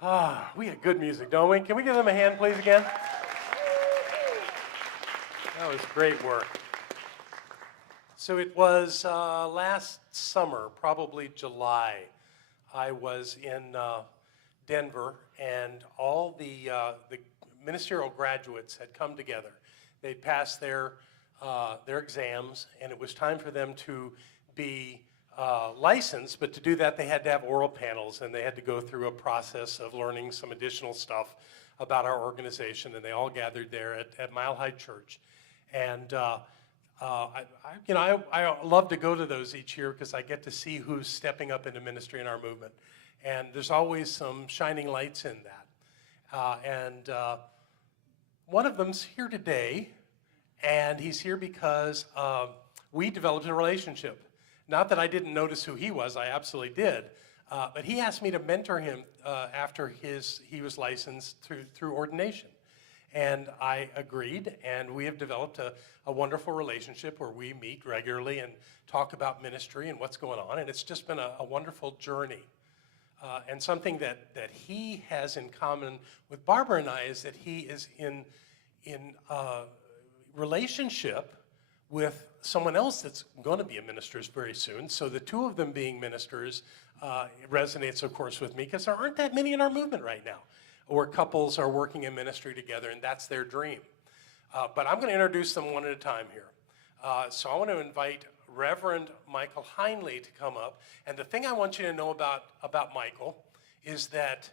We had good music, don't we? Can we give them a hand, please, again? That was great work. So it was last summer, probably July. I was in Denver, and all the ministerial graduates had come together. They'd passed their exams, and it was time for them to be licensed, but to do that they had to have oral panels, and they had to go through a process of learning some additional stuff about our organization, and they all gathered there at Mile High Church. And I love to go to those each year because I get to see who's stepping up into ministry in our movement. And there's always some shining lights in that. And one of them's here today, and he's here because we developed a relationship. Not that I didn't notice who he was, I absolutely did. But he asked me to mentor him after he was licensed through ordination. And I agreed, and we have developed a wonderful relationship where we meet regularly and talk about ministry and what's going on, and it's just been a wonderful journey. And something that he has in common with Barbara and I is that he is in relationship with someone else that's going to be a minister very soon. So the two of them being ministers resonates, of course, with me because there aren't that many in our movement right now, where couples are working in ministry together, and that's their dream. But I'm going to introduce them one at a time here. So I want to invite Reverend Michael Heinle to come up. And the thing I want you to know about Michael is that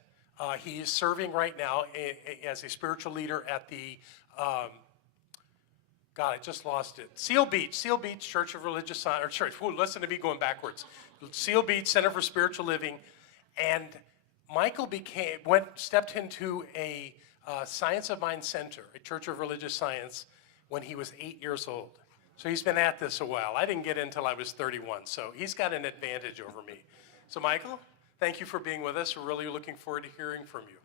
he is serving right now as a spiritual leader at the, I just lost it. Seal Beach Church of Religious Science, or church, listen to me going backwards. Seal Beach Center for Spiritual Living. And Michael stepped into a Science of Mind Center, a Church of Religious Science, when he was 8 years old. So he's been at this a while. I didn't get in until I was 31, so he's got an advantage over me. So Michael, thank you for being with us. We're really looking forward to hearing from you.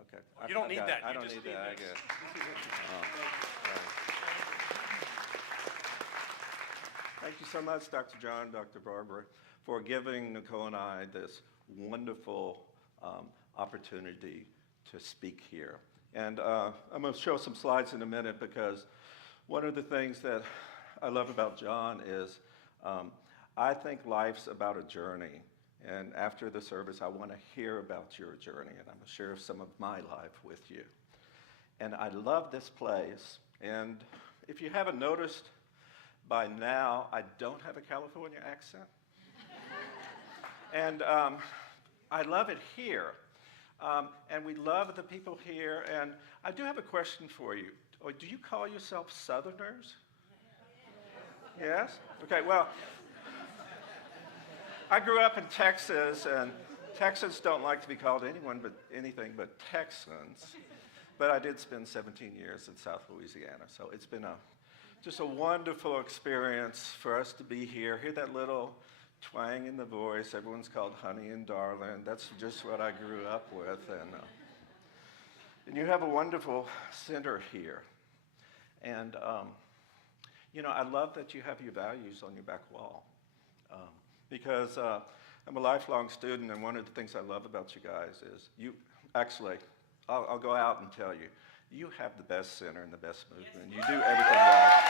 Okay. You don't need that. I don't need that. I get it. Thank you so much, Dr. John, Dr. Barbara, for giving Nicole and I this wonderful opportunity to speak here. And I'm going to show some slides in a minute because one of the things that I love about John is I think life's about a journey. And after the service, I want to hear about your journey, and I'm going to share some of my life with you. And I love this place. And if you haven't noticed by now, I don't have a California accent. And I love it here. And we love the people here. And I do have a question for you. Do you call yourself Southerners? Yes? Okay, well, I grew up in Texas, and Texans don't like to be called anything but Texans. But I did spend 17 years in South Louisiana, so it's been just a wonderful experience for us to be here. Hear that little twang in the voice. Everyone's called honey and darling. That's just what I grew up with. And you have a wonderful center here. And, I love that you have your values on your back wall. Because I'm a lifelong student, and one of the things I love about you guys is I'll go out and tell you, you have the best center and the best movement. You do everything right.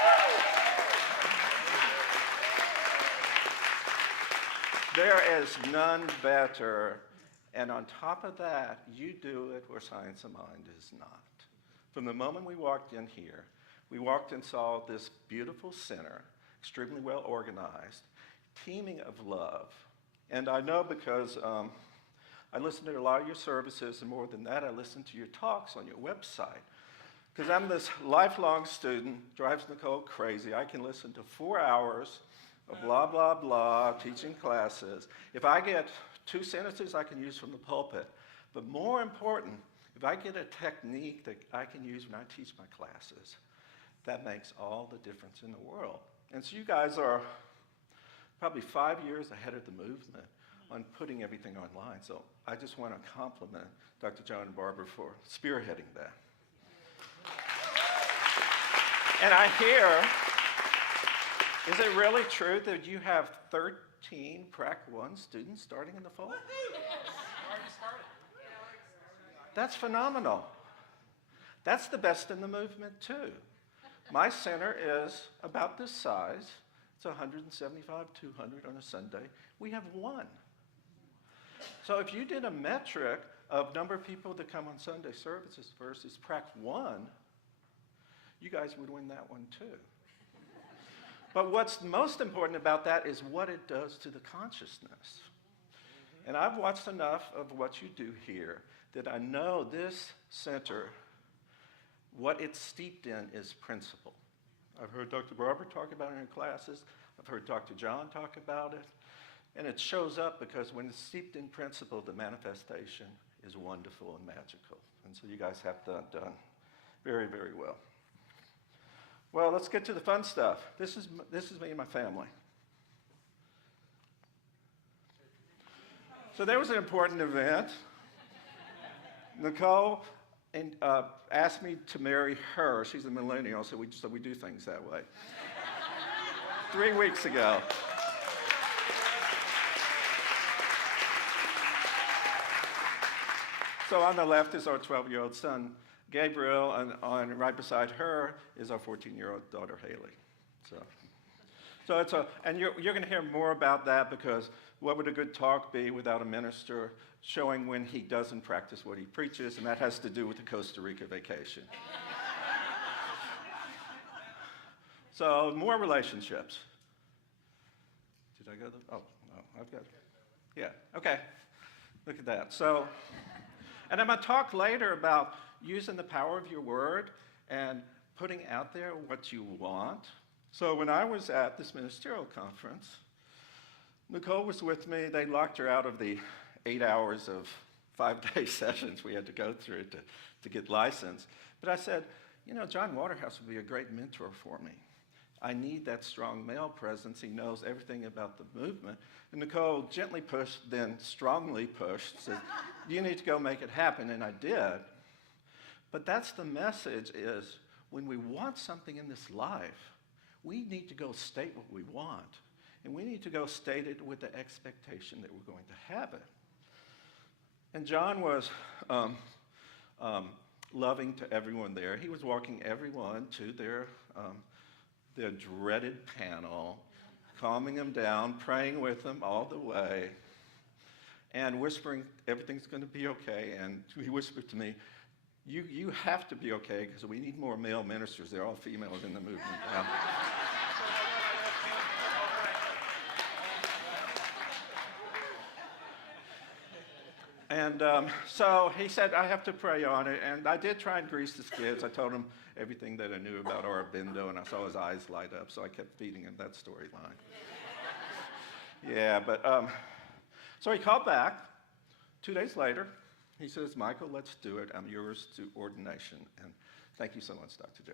There is none better. And on top of that, you do it where Science of Mind is not. From the moment we walked in here, we walked and saw this beautiful center, extremely well organized, teeming of love. And I know because I listened to a lot of your services, and more than that, I listened to your talks on your website. Because I'm this lifelong student, drives Nicole crazy. I can listen to 4 hours of blah, blah, blah, teaching classes. If I get 2 sentences I can use from the pulpit, but more important, if I get a technique that I can use when I teach my classes, that makes all the difference in the world. And so you guys are probably 5 years ahead of the movement on putting everything online. So I just want to compliment Dr. John and Barbara for spearheading that. And I hear, is it really true that you have 13 Prac 1 students starting in the fall? That's phenomenal. That's the best in the movement, too. My center is about this size. It's 175, 200 on a Sunday. We have one. So if you did a metric of number of people that come on Sunday services versus prac 1, you guys would win that one, too. But what's most important about that is what it does to the consciousness. And I've watched enough of what you do here that I know this center, what it's steeped in is principle. I've heard Dr. Barber talk about it in her classes. I've heard Dr. John talk about it. And it shows up because when it's steeped in principle, the manifestation is wonderful and magical. And so you guys have that done very, very well. Well, let's get to the fun stuff. This is me and my family. So there was an important event. Nicole asked me to marry her. She's a millennial, so we do things that way. 3 weeks ago. So on the left is our 12-year-old son, Gabriel, and right beside her is our 14-year-old daughter, Haley. And you're going to hear more about that because what would a good talk be without a minister showing when he doesn't practice what he preaches, and that has to do with the Costa Rica vacation. So more relationships. Did I go there? Oh, no, I've got it. Yeah, okay. Look at that. So, and I'm going to talk later about using the power of your word and putting out there what you want. So when I was at this ministerial conference, Nicole was with me. They locked her out of the 8 hours of 5-day sessions we had to go through to get licensed. But I said, you know, John Waterhouse would be a great mentor for me. I need that strong male presence. He knows everything about the movement. And Nicole gently pushed, then strongly pushed, said, you need to go make it happen, and I did. But that's the message is when we want something in this life, we need to go state what we want. And we need to go state it with the expectation that we're going to have it. And John was loving to everyone there. He was walking everyone to their dreaded panel, calming them down, praying with them all the way, and whispering, everything's going to be okay. And he whispered to me, you have to be okay because we need more male ministers. They're all females in the movement now. And so he said, I have to pray on it. And I did try and grease the skids. I told him everything that I knew about Aurobindo, and I saw his eyes light up, so I kept feeding him that storyline. Yeah, but so he called back 2 days later. He says, Michael, let's do it. I'm yours to ordination. And thank you so much, Dr. Joe.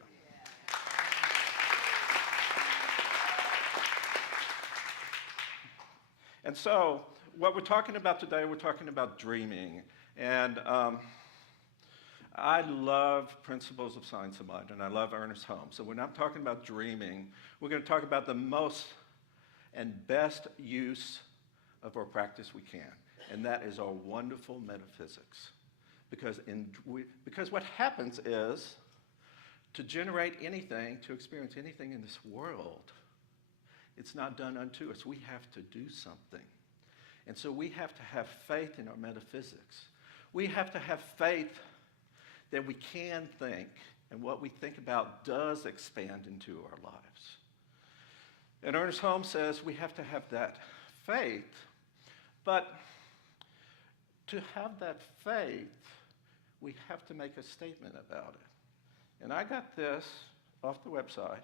And so what we're talking about today, we're talking about dreaming. And I love principles of science of mind, and I love Ernest Holmes. So when I'm talking about dreaming, we're going to talk about the most and best use of our practice we can, and that is our wonderful metaphysics. Because what happens is, to generate anything, to experience anything in this world, it's not done unto us. We have to do something. And so we have to have faith in our metaphysics. We have to have faith that we can think, and what we think about does expand into our lives. And Ernest Holmes says we have to have that faith, but to have that faith, we have to make a statement about it. And I got this off the website.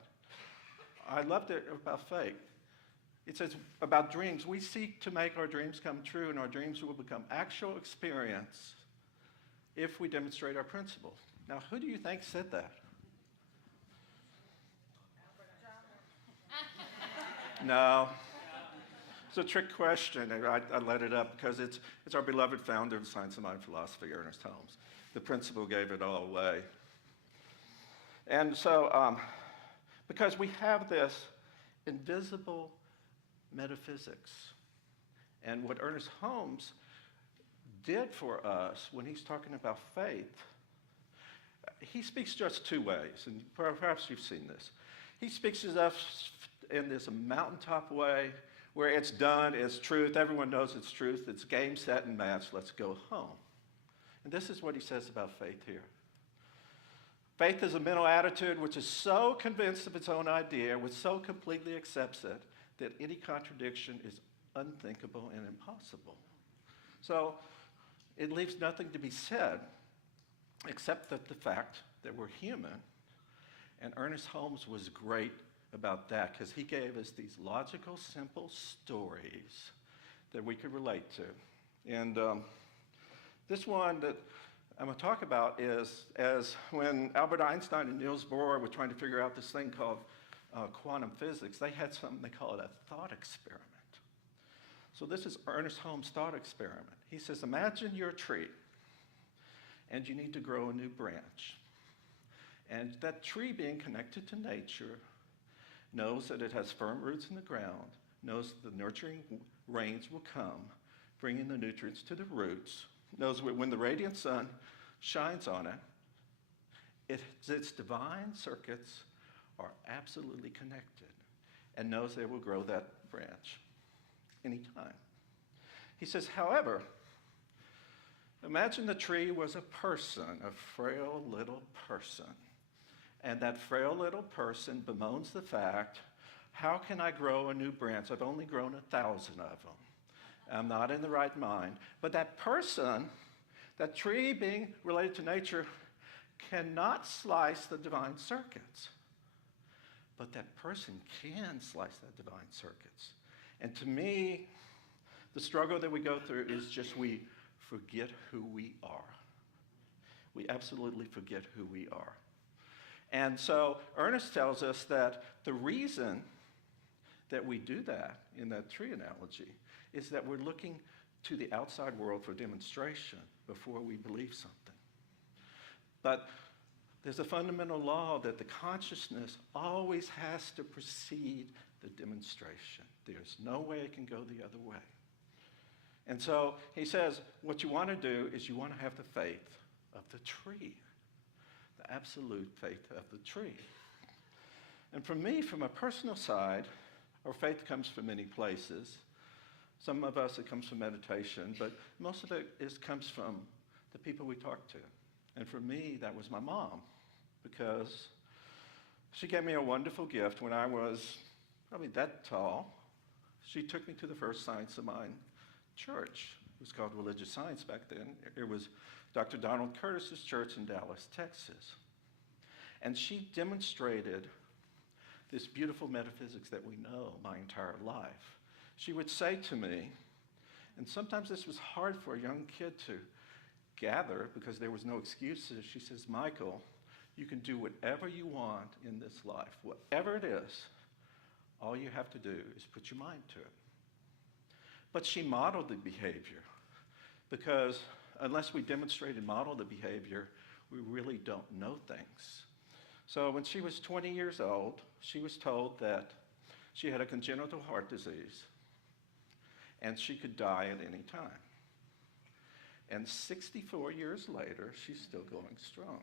I loved it about faith. It says about dreams, we seek to make our dreams come true, and our dreams will become actual experience if we demonstrate our principle. Now, who do you think said that? No. It's a trick question. I let it up because it's our beloved founder of science of mind philosophy, Ernest Holmes. The principle gave it all away. And so, because we have this invisible metaphysics, and what Ernest Holmes did for us when he's talking about faith, he speaks just two ways, and perhaps you've seen this. He speaks to us in this mountaintop way where it's done, it's truth, everyone knows it's truth, it's game, set, and match, let's go home. And this is what he says about faith here. Faith is a mental attitude which is so convinced of its own idea, which so completely accepts it, that any contradiction is unthinkable and impossible. So it leaves nothing to be said except that the fact that we're human. And Ernest Holmes was great about that because he gave us these logical, simple stories that we could relate to. And this one that I'm going to talk about is as when Albert Einstein and Niels Bohr were trying to figure out this thing called quantum physics, they had something they call it a thought experiment. So this is Ernest Holmes' thought experiment. He says, imagine you're a tree and you need to grow a new branch. And that tree, being connected to nature, knows that it has firm roots in the ground, knows the nurturing rains will come, bringing the nutrients to the roots, knows when the radiant sun shines on it, its divine circuits are absolutely connected, and knows they will grow that branch anytime. He says, however, imagine the tree was a person, a frail little person. And that frail little person bemoans the fact, how can I grow a new branch? I've only grown 1,000 of them. I'm not in the right mind. But that person, that tree being related to nature, cannot slice the divine circuits. But that person can slice the divine circuits. And to me, the struggle that we go through is just we forget who we are. We absolutely forget who we are. And so Ernest tells us that the reason that we do that in that tree analogy is that we're looking to the outside world for demonstration before we believe something. But there's a fundamental law that the consciousness always has to precede the demonstration. There's no way it can go the other way. And so he says, what you want to do is you want to have the faith of the tree, the absolute faith of the tree. And for me, from a personal side, our faith comes from many places. Some of us, it comes from meditation, but most of it comes from the people we talk to. And for me, that was my mom, because she gave me a wonderful gift when I was probably that tall. She took me to the first Science of Mind church. It was called Religious Science back then. It was Dr. Donald Curtis's church in Dallas, Texas. And she demonstrated this beautiful metaphysics that we know my entire life. She would say to me, and sometimes this was hard for a young kid to gather because there was no excuses. She says, Michael, you can do whatever you want in this life. Whatever it is, all you have to do is put your mind to it. But she modeled the behavior because unless we demonstrate and model the behavior, we really don't know things. So when she was 20 years old, she was told that she had a congenital heart disease and she could die at any time. And 64 years later, she's still going strong.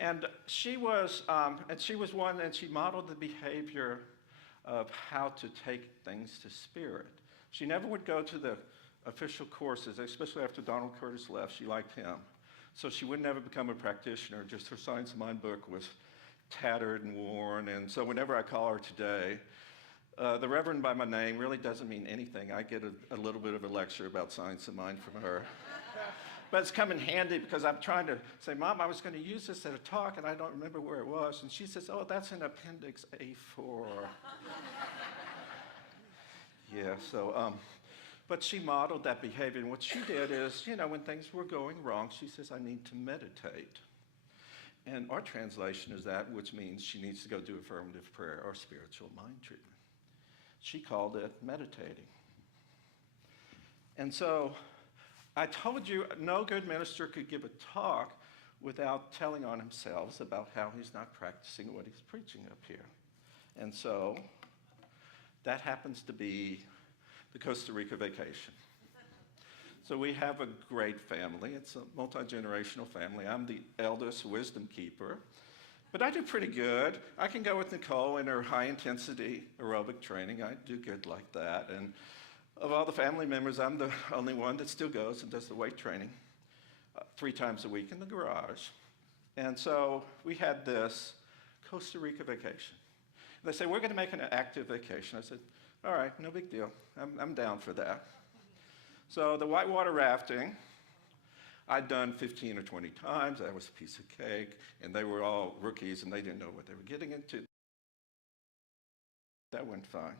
And she was one, and she modeled the behavior of how to take things to spirit. She never would go to the official courses, especially after Donald Curtis left. She liked him. So she would never become a practitioner. Just her Science of Mind book was tattered and worn. And so whenever I call her today, the Reverend by my name really doesn't mean anything. I get a little bit of a lecture about Science of Mind from her. But it's come in handy because I'm trying to say, Mom, I was going to use this at a talk, and I don't remember where it was. And she says, oh, that's in Appendix A4. Yeah, so, but she modeled that behavior. And what she did is, when things were going wrong, she says, I need to meditate. And our translation is that, which means she needs to go do affirmative prayer or spiritual mind treatment. She called it meditating. And so I told you no good minister could give a talk without telling on himself about how he's not practicing what he's preaching up here. And so That happens to be the Costa Rica vacation. So we have a great family. It's a multi-generational family. I'm the eldest wisdom keeper, but I do pretty good. I can go with Nicole in her high-intensity aerobic training. I do good like that. And of all the family members, I'm the only one that still goes and does the weight training 3 times a week in the garage. And so we had this Costa Rica vacation. They said, we're going to make an active vacation. I said, all right, no big deal. I'm down for that. So the whitewater rafting, I'd done 15 or 20 times. That was a piece of cake. And they were all rookies, and they didn't know what they were getting into. That went fine.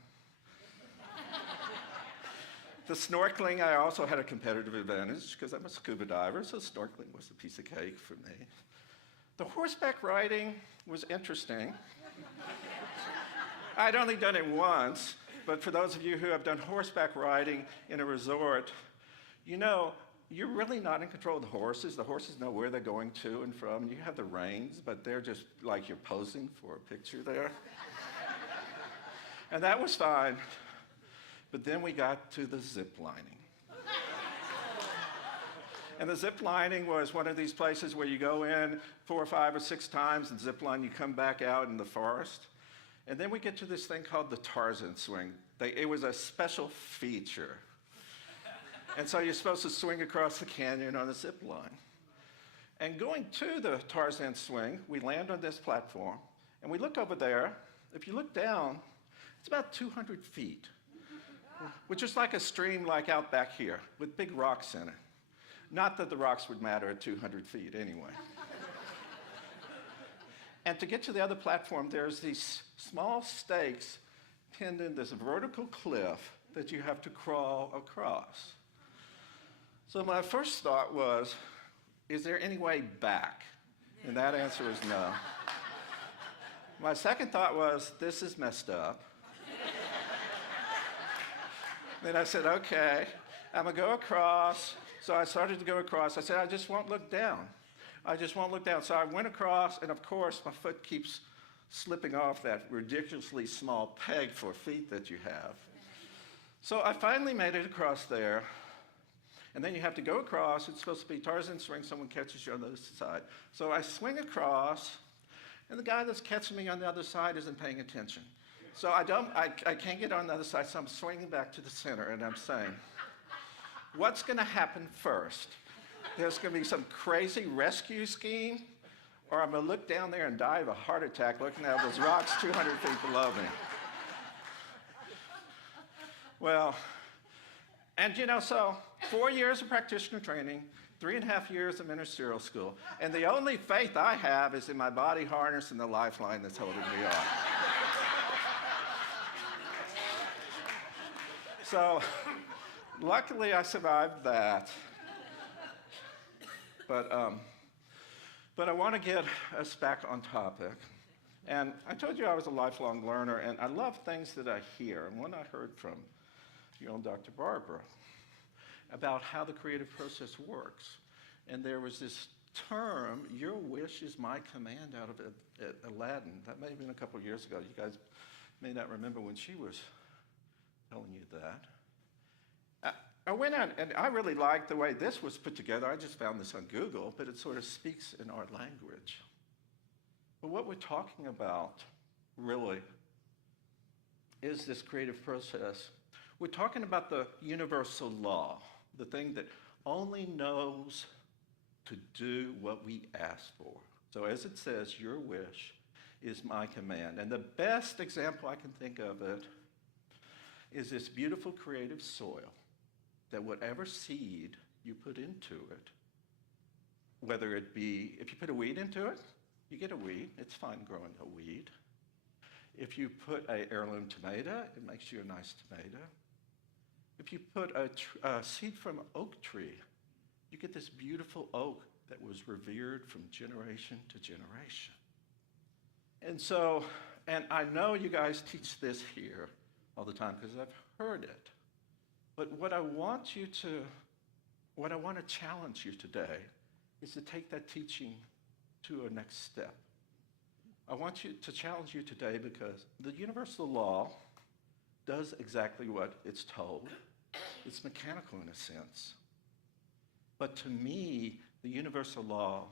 The snorkeling, I also had a competitive advantage because I'm a scuba diver, so snorkeling was a piece of cake for me. The horseback riding was interesting. I'd only done it once, but for those of you who have done horseback riding in a resort, you know, you're really not in control of the horses. The horses know where they're going to and from. You have the reins, but they're just like you're posing for a picture there. And that was fine. But then we got to the zip lining. And the zip lining was one of these places where you go in 4 or 5 or 6 times and zip line, you come back out in the forest. And then we get to this thing called the Tarzan swing. It was a special feature. And so you're supposed to swing across the canyon on a zip line. And going to the Tarzan swing, we land on this platform, and we look over there. If you look down, it's about 200 feet, which is like a stream like out back here with big rocks in it. Not that the rocks would matter at 200 feet anyway. And to get to the other platform, there's these small stakes pinned in this vertical cliff that you have to crawl across. So my first thought was, is there any way back? And that answer is no. My second thought was, this is messed up. Then I said, okay, I'm gonna go across. So I started to go across. I said, I just won't look down. I just won't look down. So I went across, and of course, my foot keeps slipping off that ridiculously small peg for feet that you have. So I finally made it across there. And then you have to go across. It's supposed to be Tarzan swing. Someone catches you on the other side. So I swing across, and the guy that's catching me on the other side isn't paying attention. So I can't get on the other side, so I'm swinging back to the center, and I'm saying, what's going to happen first? There's going to be some crazy rescue scheme, or I'm going to look down there and die of a heart attack looking at those rocks 200 feet below me. Well, and you know, so 4 years of practitioner training, 3.5 years of ministerial school, and the only faith I have is in my body harness and the lifeline that's holding me on. So, luckily I survived that. But I want to get us back on topic. And I told you I was a lifelong learner, and I love things that I hear. And one I heard from your own Dr. Barbara about how the creative process works. And there was this term, your wish is my command, out of Aladdin. That may have been a couple of years ago. You guys may not remember when she was telling you that. I went out, and I really liked the way this was put together. I just found this on Google, but it sort of speaks in our language. But what we're talking about, really, is this creative process. We're talking about the universal law, the thing that only knows to do what we ask for. So as it says, your wish is my command. And the best example I can think of it is this beautiful creative soil, that whatever seed you put into it, whether it be, if you put a weed into it, you get a weed. It's fine growing a weed. If you put an heirloom tomato, it makes you a nice tomato. If you put a seed from an oak tree, you get this beautiful oak that was revered from generation to generation. And so, and I know you guys teach this here all the time because I've heard it. But what I want to challenge you today is to take that teaching to a next step. I want to challenge you today because the universal law does exactly what it's told. It's mechanical in a sense. But to me, the universal law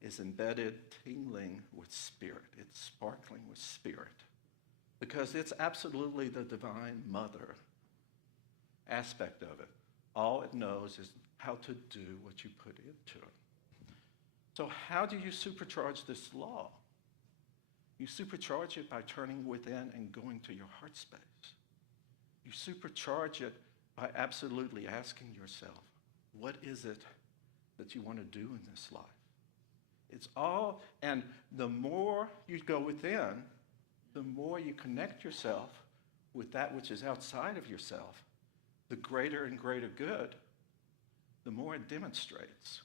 is embedded, tingling with spirit. It's sparkling with spirit. Because it's absolutely the divine mother aspect of it. All it knows is how to do what you put into it. So how do you supercharge this law? You supercharge it by turning within and going to your heart space. You supercharge it by absolutely asking yourself, what is it that you want to do in this life? It's all, and the more you go within, the more you connect yourself with that which is outside of yourself, the greater and greater good, the more it demonstrates.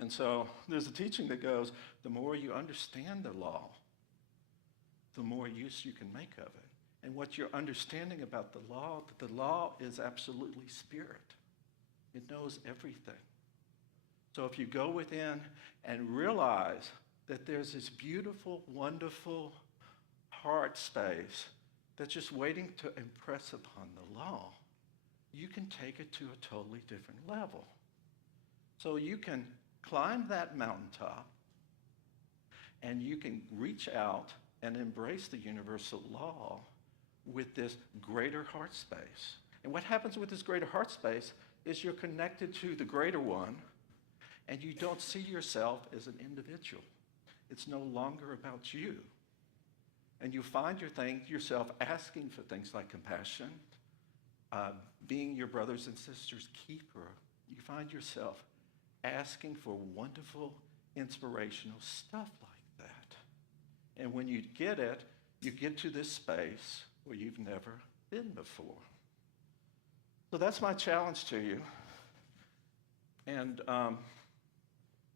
And so there's a teaching that goes, the more you understand the law, the more use you can make of it. And what you're understanding about the law is absolutely spirit. It knows everything. So if you go within and realize that there's this beautiful, wonderful heart space that's just waiting to impress upon the law, you can take it to a totally different level. So you can climb that mountaintop and you can reach out and embrace the universal law with this greater heart space. And what happens with this greater heart space is you're connected to the greater one, and you don't see yourself as an individual. It's no longer about you. And you find yourself asking for things like compassion, being your brothers and sisters' keeper. You find yourself asking for wonderful, inspirational stuff like that. And when you get it, you get to this space where you've never been before. So that's my challenge to you. And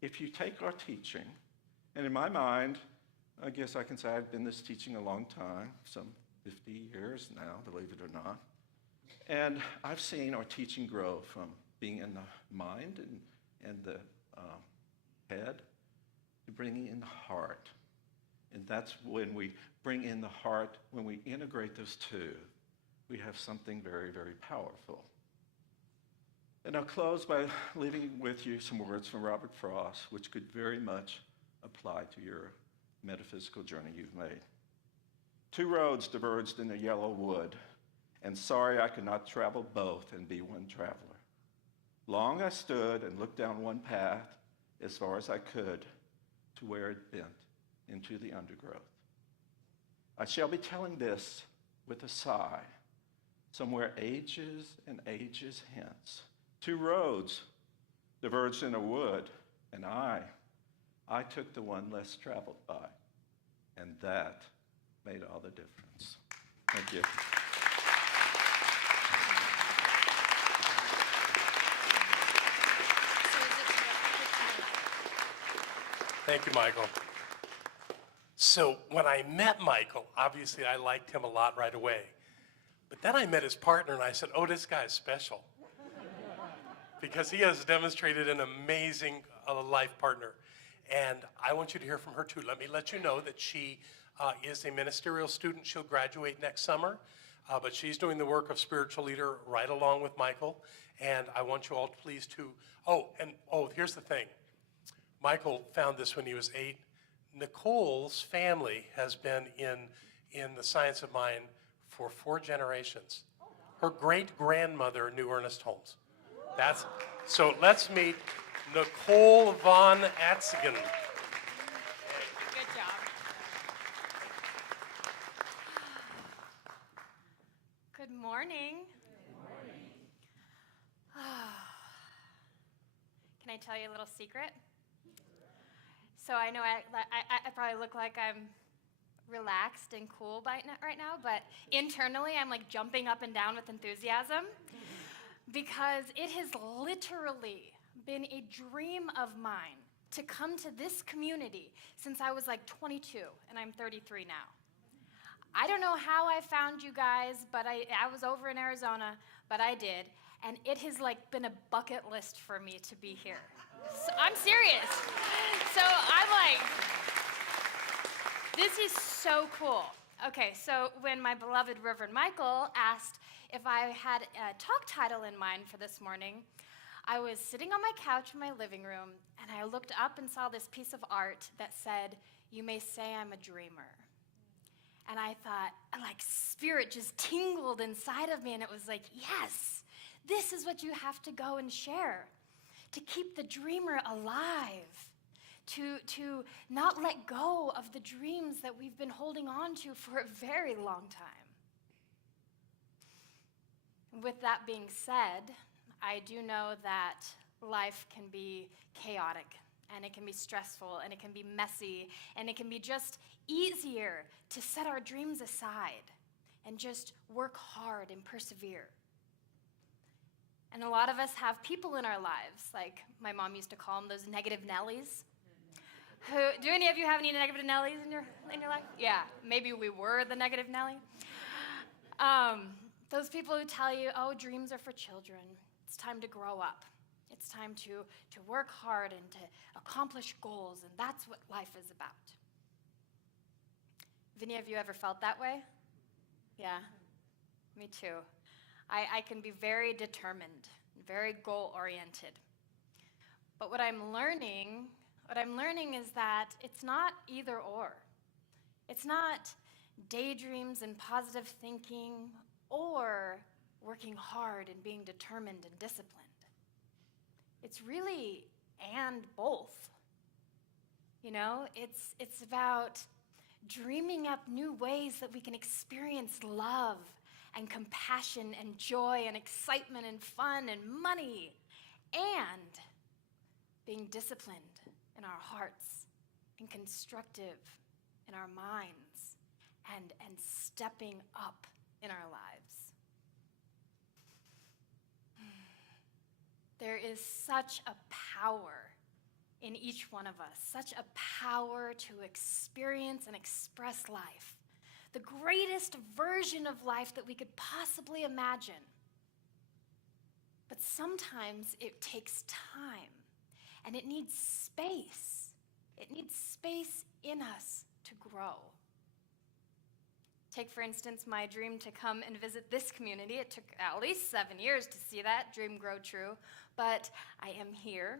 if you take our teaching, and in my mind, I guess I can say I've been this teaching a long time, some 50 years now, believe it or not. And I've seen our teaching grow from being in the mind and the head to bringing in the heart. And that's when we bring in the heart, when we integrate those two, we have something very, very powerful. And I'll close by leaving with you some words from Robert Frost, which could very much apply to your metaphysical journey you've made. Two roads diverged in the yellow wood, and sorry I could not travel both and be one traveler. Long I stood and looked down one path as far as I could to where it bent into the undergrowth. I shall be telling this with a sigh, somewhere ages and ages hence. Two roads diverged in a wood, and I took the one less traveled by, and that made all the difference. Thank you. Thank you, Michael. So when I met Michael, obviously I liked him a lot right away. But then I met his partner and I said, oh, this guy's special. Because he has demonstrated an amazing life partner. And I want you to hear from her too. Let me let you know that she is a ministerial student. She'll graduate next summer. But she's doing the work of spiritual leader right along with Michael. And I want you all to please to, here's the thing. Michael found this when he was 8. Nicole's family has been in the science of mind for 4 generations. Her great-grandmother knew Ernest Holmes. So let's meet Nicole Von Atzingen. Good job. Good morning. Can I tell you a little secret? So I know I probably look like I'm relaxed and cool right now, but internally I'm like jumping up and down with enthusiasm because it has literally been a dream of mine to come to this community since I was like 22, and I'm 33 now. I don't know how I found you guys, but I was over in Arizona, but I did, and it has like been a bucket list for me to be here. So, I'm serious. So I'm like, this is so cool. Okay, so when my beloved Reverend Michael asked if I had a talk title in mind for this morning, I was sitting on my couch in my living room, and I looked up and saw this piece of art that said, "You may say I'm a dreamer." And I thought, like, spirit just tingled inside of me, and it was like, yes, this is what you have to go and share, to keep the dreamer alive, to not let go of the dreams that we've been holding on to for a very long time. With that being said, I do know that life can be chaotic, and it can be stressful, and it can be messy, and it can be just easier to set our dreams aside and just work hard and persevere. And a lot of us have people in our lives, like my mom used to call them those negative Nellies. Do any of you have any negative Nellies in your life? Yeah, maybe we were the negative Nelly. Those people who tell you, oh, dreams are for children. It's time to grow up. It's time to work hard and to accomplish goals, and that's what life is about. Have any of you ever felt that way? Yeah, me too. I can be very determined, very goal-oriented. But what I'm learning is that it's not either or. It's not daydreams and positive thinking or working hard and being determined and disciplined. It's really and both. You know, it's about dreaming up new ways that we can experience love and compassion and joy and excitement and fun and money, and being disciplined in our hearts and constructive in our minds and stepping up in our lives. There is such a power in each one of us, such a power to experience and express life, the greatest version of life that we could possibly imagine. But sometimes it takes time, and it needs space. It needs space in us to grow. Take, for instance, my dream to come and visit this community. It took at least 7 years to see that dream grow true, but I am here.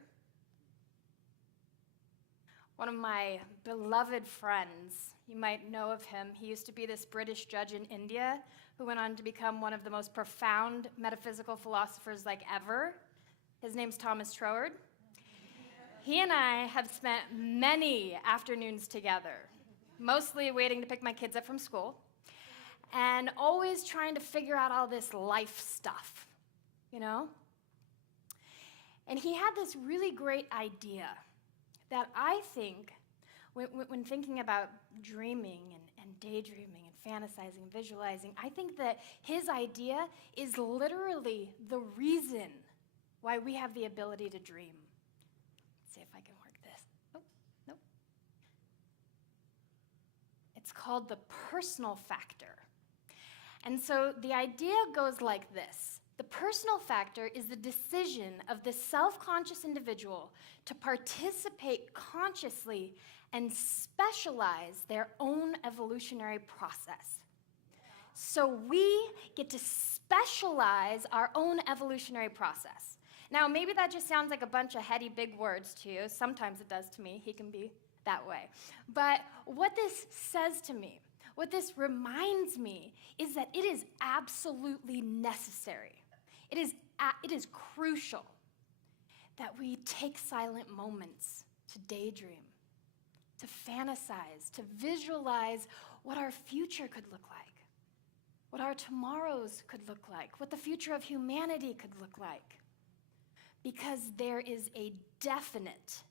One of my beloved friends, you might know of him, he used to be this British judge in India who went on to become one of the most profound metaphysical philosophers like ever. His name's Thomas Troward. He and I have spent many afternoons together, mostly waiting to pick my kids up from school, and always trying to figure out all this life stuff, you know? And he had this really great idea that I think, when thinking about dreaming and daydreaming and fantasizing, visualizing, I think that his idea is literally the reason why we have the ability to dream. Let's see if I can work this. Oh, nope. It's called the personal factor. And so the idea goes like this. The personal factor is the decision of the self-conscious individual to participate consciously and specialize their own evolutionary process. So we get to specialize our own evolutionary process. Now, maybe that just sounds like a bunch of heady big words to you. Sometimes it does to me. He can be that way. But what this says to me, what this reminds me, is that it is absolutely necessary. It is crucial that we take silent moments to daydream, to fantasize, to visualize what our future could look like, what our tomorrows could look like, what the future of humanity could look like. Because there is a definite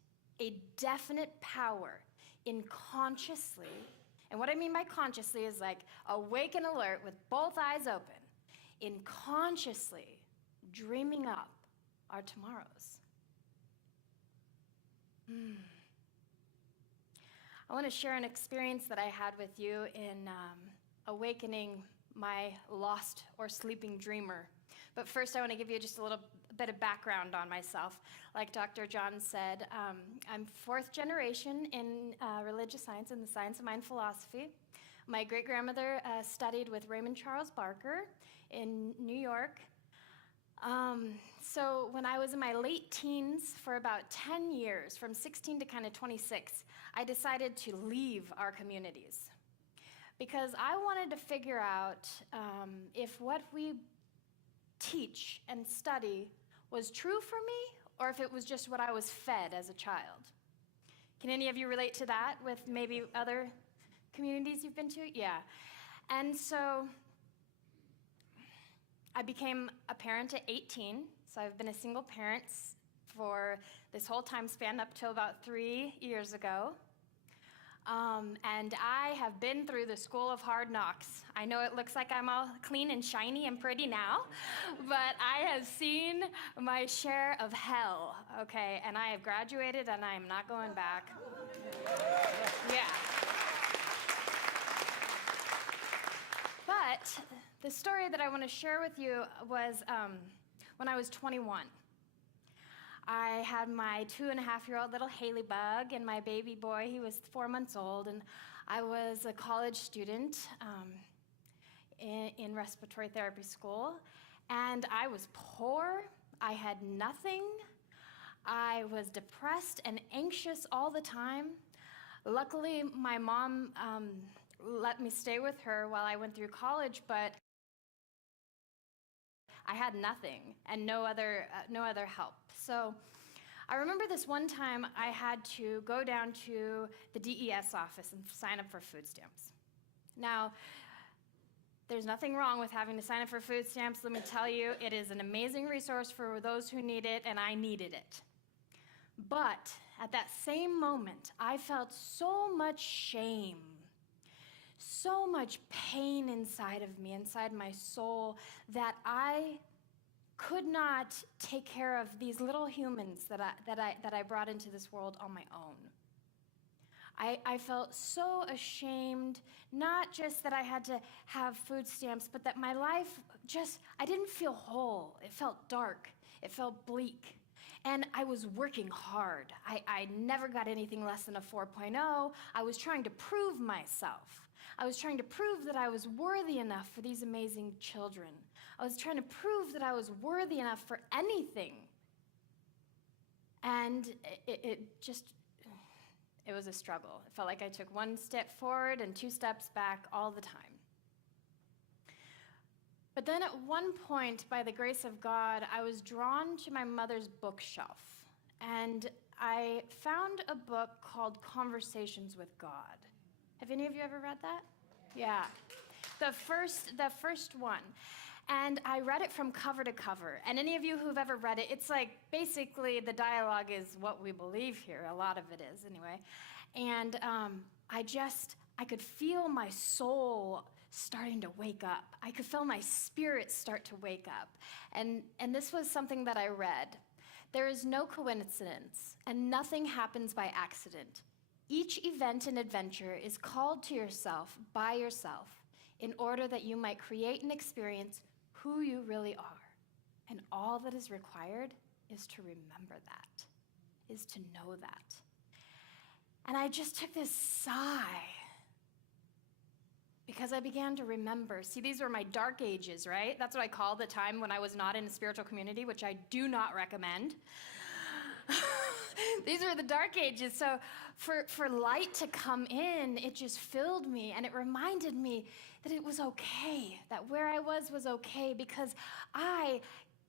power in consciously, and what I mean by consciously is like awake and alert with both eyes open, in consciously dreaming up our tomorrows. I want to share an experience that I had with you in awakening my lost or sleeping dreamer. But first, I want to give you just a little bit of background on myself. Like Dr. John said, I'm fourth generation in religious science and the science of mind philosophy. My great-grandmother studied with Raymond Charles Barker in New York. So when I was in my late teens, for about 10 years, from 16 to kind of 26, I decided to leave our communities because I wanted to figure out if what we teach and study was true for me or if it was just what I was fed as a child. Can any of you relate to that with maybe other communities you've been to? Yeah. And so I became a parent at 18, so I've been a single parent for this whole time span up till about 3 years ago. And I have been through the school of hard knocks. I know it looks like I'm all clean and shiny and pretty now, but I have seen my share of hell, okay? And I have graduated and I am not going back. Yeah. But the story that I want to share with you was when I was 21. I had my 2.5-year-old little Haley bug and my baby boy, he was 4 months old, and I was a college student in respiratory therapy school, and I was poor, I had nothing, I was depressed and anxious all the time. Luckily, my mom let me stay with her while I went through college, but I had nothing and no other help. So I remember this one time I had to go down to the DES office and sign up for food stamps. Now, there's nothing wrong with having to sign up for food stamps. Let me tell you, it is an amazing resource for those who need it, and I needed it. But at that same moment, I felt so much shame, so much pain inside of me, inside my soul, that I could not take care of these little humans that I brought into this world on my own. I felt so ashamed, not just that I had to have food stamps, but that my life I didn't feel whole. It felt dark. It felt bleak. And I was working hard. I never got anything less than a 4.0. I was trying to prove myself. I was trying to prove that I was worthy enough for these amazing children. I was trying to prove that I was worthy enough for anything. And it was a struggle. It felt like I took 1 step forward and 2 steps back all the time. But then at one point, by the grace of God, I was drawn to my mother's bookshelf. And I found a book called Conversations with God. Have any of you ever read that? Yeah. The first one. And I read it from cover to cover. And any of you who've ever read it, it's like basically the dialogue is what we believe here. A lot of it is, anyway. And I could feel my soul starting to wake up. I could feel my spirit start to wake up. And this was something that I read. There is no coincidence, and nothing happens by accident. Each event and adventure is called to yourself by yourself in order that you might create and experience who you really are. And all that is required is to remember that, is to know that. And I just took this sigh because I began to remember. See, these were my dark ages, right? That's what I call the time when I was not in a spiritual community, which I do not recommend. These were the dark ages. So for light to come in, it just filled me, and it reminded me that it was okay, that where I was okay, because I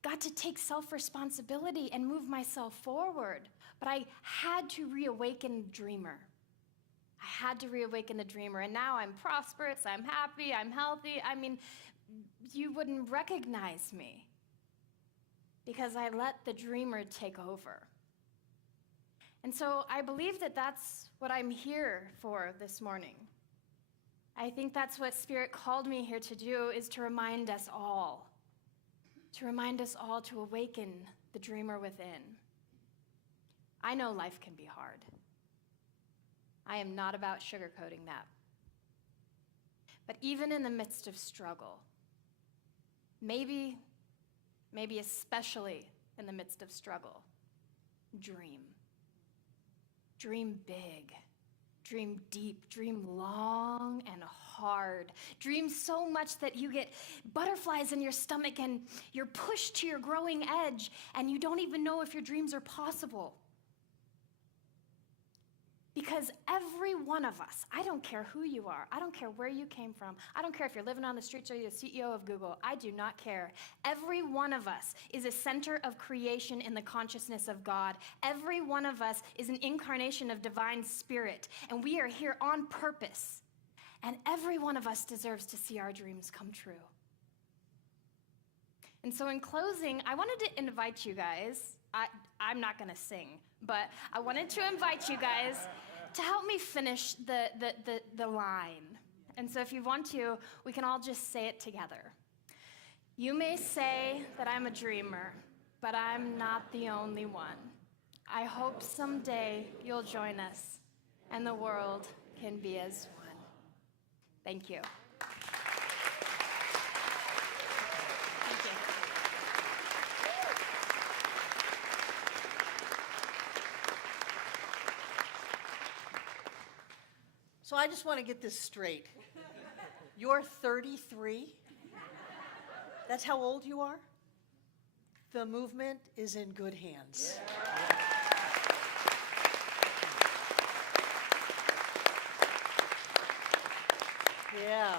got to take self-responsibility and move myself forward. But I had to reawaken the dreamer. I had to reawaken the dreamer, and now I'm prosperous, I'm happy, I'm healthy. I mean, you wouldn't recognize me because I let the dreamer take over. And so I believe that that's what I'm here for this morning. I think that's what Spirit called me here to do, is to remind us all to awaken the dreamer within. I know life can be hard. I am not about sugarcoating that. But even in the midst of struggle, maybe especially in the midst of struggle, dream. Dream big. Dream deep, dream long and hard. Dream so much that you get butterflies in your stomach and you're pushed to your growing edge and you don't even know if your dreams are possible. Because every one of us, I don't care who you are, I don't care where you came from, I don't care if you're living on the streets or you're the CEO of Google, I do not care. Every one of us is a center of creation in the consciousness of God. Every one of us is an incarnation of divine spirit, and we are here on purpose. And every one of us deserves to see our dreams come true. And so in closing, I wanted to invite you guys, I'm not going to sing, but I wanted to invite you guys to help me finish the line. And so if you want to, we can all just say it together. You may say that I'm a dreamer, but I'm not the only one. I hope someday you'll join us and the world can be as one. Thank you. Thank you. So I just want to get this straight. You're 33? That's how old you are? The movement is in good hands. Yeah.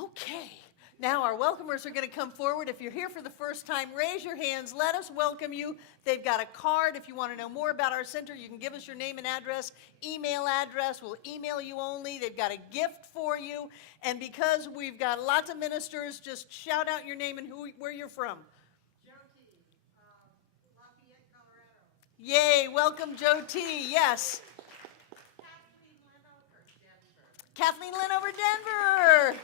Okay. Now our welcomers are going to come forward. If you're here for the first time, raise your hands. Let us welcome you. They've got a card. If you want to know more about our center, you can give us your name and address, email address. We'll email you only. They've got a gift for you. And because we've got lots of ministers, just shout out your name and where you're from. Lafayette, Colorado. Yay. Welcome, Joe T. Yes. Kathleen Lenover, Denver. Kathleen Lenover, Denver.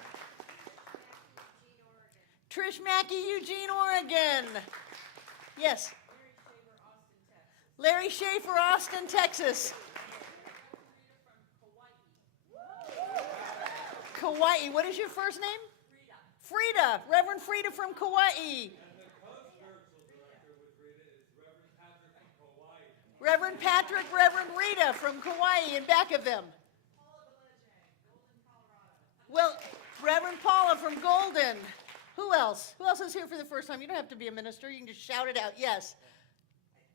Eugene, Oregon. Trish Mackey, Eugene, Oregon. Yes. Larry Schaefer, Austin, Texas. Larry Schaefer, Austin, Texas. Kauai. What is your first name? Frida. Reverend Frida from Kauai. And the co-spiritual director with Rita is Reverend Reverend Patrick from Kauai. Patrick, Reverend Rita from Kauai in back of them. Well, Reverend Paula from Golden. Who else? Who else is here for the first time? You don't have to be a minister. You can just shout it out. Yes.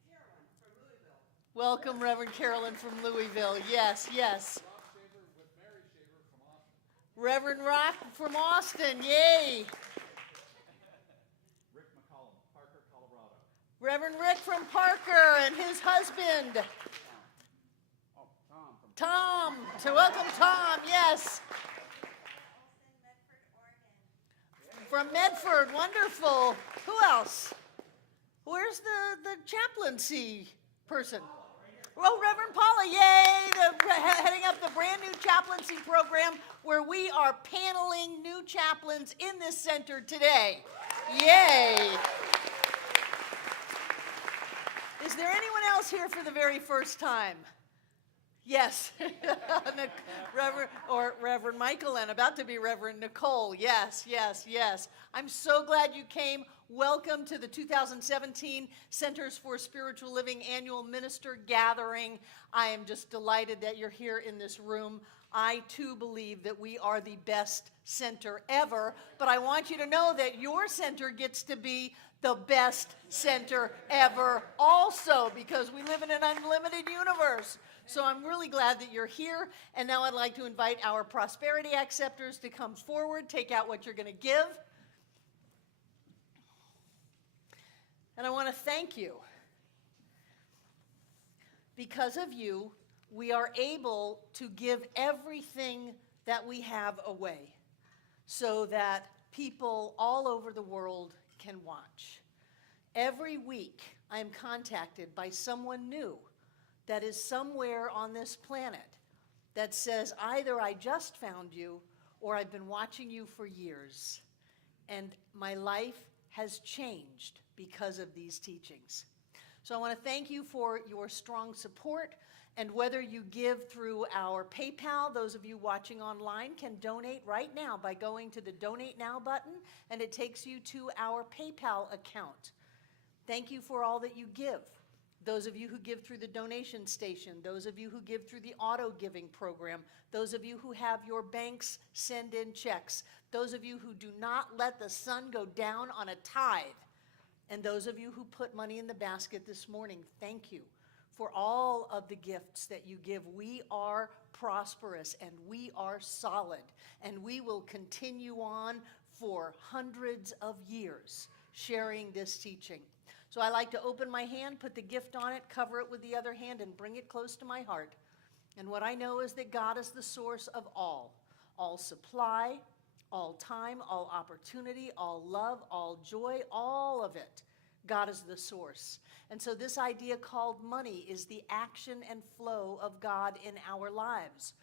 Carolyn from Louisville. Welcome, Reverend Carolyn from Louisville. Yes, yes. Reverend Rock from Austin. Yay. Rick McCollum, Parker, Colorado. Reverend Rick from Parker and his husband. Oh, Tom from Tom. So welcome, Tom. Yes. From Medford. Wonderful. Who else? Where's the chaplaincy person? Oh, Reverend Paula. Yay. Heading up the brand new chaplaincy program where we are paneling new chaplains in this center today. Yay. Is there anyone else here for the very first time? Yes. Reverend Michael and about to be Reverend Nicole. Yes, yes, yes. I'm so glad you came. Welcome to the 2017 Centers for Spiritual Living Annual Minister Gathering. I am just delighted that you're here in this room. I too believe that we are the best center ever, but I want you to know that your center gets to be the best center ever also, because we live in an unlimited universe. So I'm really glad that you're here. And now I'd like to invite our prosperity acceptors to come forward, take out what you're going to give. And I want to thank you. Because of you, we are able to give everything that we have away so that people all over the world can watch. Every week, I am contacted by someone new that is somewhere on this planet that says, either I just found you or I've been watching you for years, and my life has changed because of these teachings. So I want to thank you for your strong support, and whether you give through our PayPal, those of you watching online can donate right now by going to the Donate Now button, and it takes you to our PayPal account. Thank you for all that you give. those of you who give through the donation station, those of you who give through the auto giving program, those of you who have your banks send in checks, those of you who do not let the sun go down on a tithe, and those of you who put money in the basket this morning, thank you for all of the gifts that you give. We are prosperous and we are solid, and we will continue on for hundreds of years sharing this teaching. So I like to open my hand, put the gift on it, cover it with the other hand, and bring it close to my heart. And what I know is that God is the source of all supply, all time, all opportunity, all love, all joy, all of it. God is the source. And so this idea called money is the action and flow of God in our lives.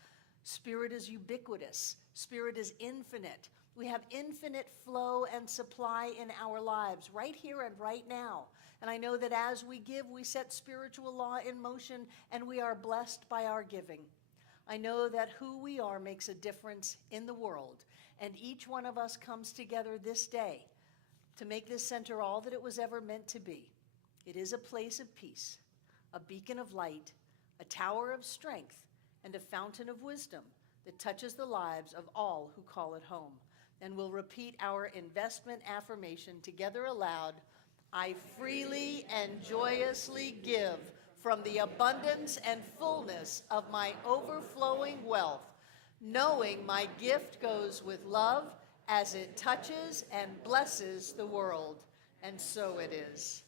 Spirit is ubiquitous. Spirit is infinite. We have infinite flow and supply in our lives right here and right now. And I know that as we give, we set spiritual law in motion, and we are blessed by our giving. I know that who we are makes a difference in the world, and each one of us comes together this day to make this center all that it was ever meant to be. It is a place of peace, a beacon of light, a tower of strength, and a fountain of wisdom that touches the lives of all who call it home. And we'll repeat our investment affirmation together aloud. I freely and joyously give from the abundance and fullness of my overflowing wealth, knowing my gift goes with love as it touches and blesses the world. And so it is.